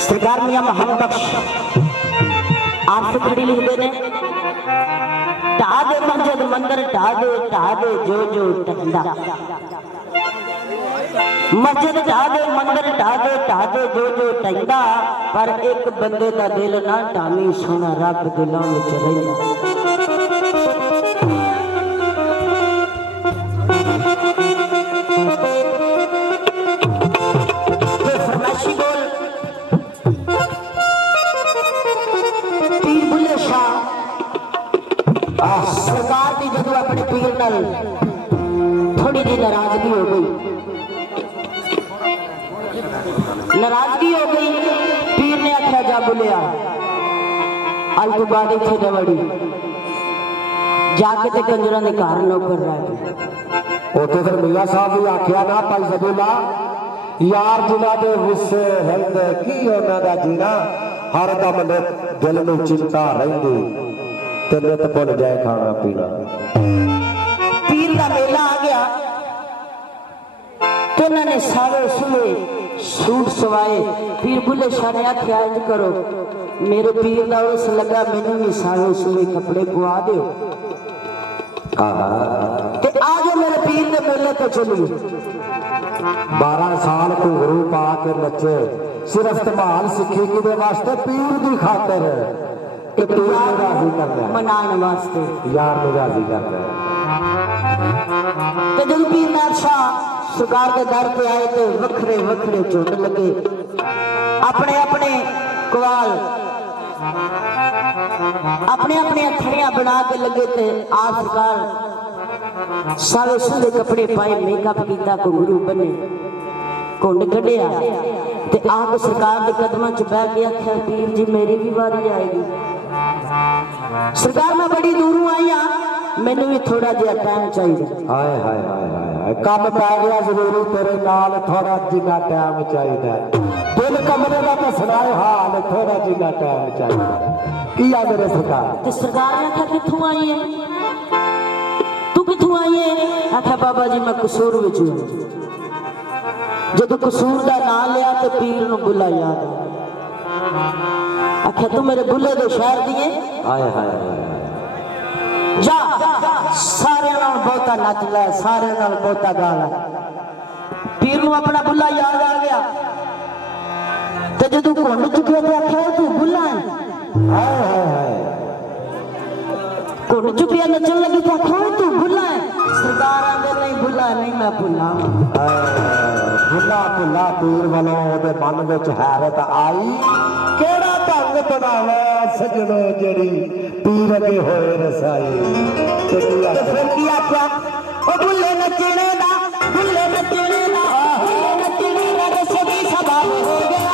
सरकार मियां मोहम्मद बख्श आप से खड़ी लिखते ने ढा दे मस्जिद मंदिर ढा दे जो जो टंदा मस्जिद ढा दे मंदिर ढा दे जो जो टंदा पर एक बंदे का दिल ना ढावी सोना रब दिलों विच रहिंदा सरकार की जो अपने पीर नाल थोड़ी जी नाराजगी हो गई पीर ने आख्या जा बुलिया अल तू बाद इत्थे न वड़ी जाके ते कंजरां दे घर नौकर रह गए उथे फिर मियां साहब भी आख्या ना भाई सदुल्ला यार जिन्हां दे गुस्से रहंदे की उन्हां दा जीना हर दम दिल में चिंता रहिंदी ते नित भुल जाए खाना पीना पीर का मेला आ गया तो उन्होंने सारे सुबह सूट सवाए पीर बुल्ले शाह ने आख्या इंज करो मेरे पीर का उस लगा मैनू भी सारे सुबह कपड़े पवा दो ते आज मेरे पीर के मेले तो चलिए 12 साल घुंघरू पा के नचे सिर्फ धमाल सीखी कि वास्ते पीर की खातिर राजी करना मनाने वास्ते यार को राजी करना तो जब पीर नाथ शाह सरकार के दर पे आए तो वखरे वखरे झुंड लगे अपने अपने कवाल अपने अपने अथड़ियां बना के लगे थे आप सरकार सारे सुंदे कपड़े पाए मेकअप किया घुंघरू बने घुंड कढ़िया ते आप सरकार के कदमां च बह के आख्या पीर जी मेरी भी बारी आएगी सरकार मैं बड़ी दूरों आई हाँ मैनू भी थोड़ा जिहा टाइम चाहिए हाय हाय हाय हाय कम पै गया जरूरी तेरे नाल थोड़ा जिन्ना टाइम चाहिए दिल कमरे का दसना है हाल थोड़ा जिन्ना टाइम चाहिए की आ मेरे सरकार ते सरकार ने आख्या कित्थों आई है तू कित्थों आई है आख्या बाबा जी मैं कसूर विच हूं जब कसूर का नाम लिया तो पीर नूं बुला याद आख्या तू मेरे बुले दे शहर दिए हाय हाय जा सारे नाल बहुता नच लै सारे नाल बहुता गा लै पीर नूं अपना बुला याद आ गया ते जदों घुंड चुकिया तो आख्या तू बुला है हाय हाय हाय घुंड चुकिया नचन लगी तो आख्या तू बुला है सरकार आंदे नहीं बुला नहीं मैं भुला भुला भुला पीर वालों दे मन विच हैरत आई केड़ा ढंग बनावा सजणो जेड़ी पीर अगे होए रसाई ते फिर की आख्या ओ बुल्ले नचने दा रस दी सभा हो गया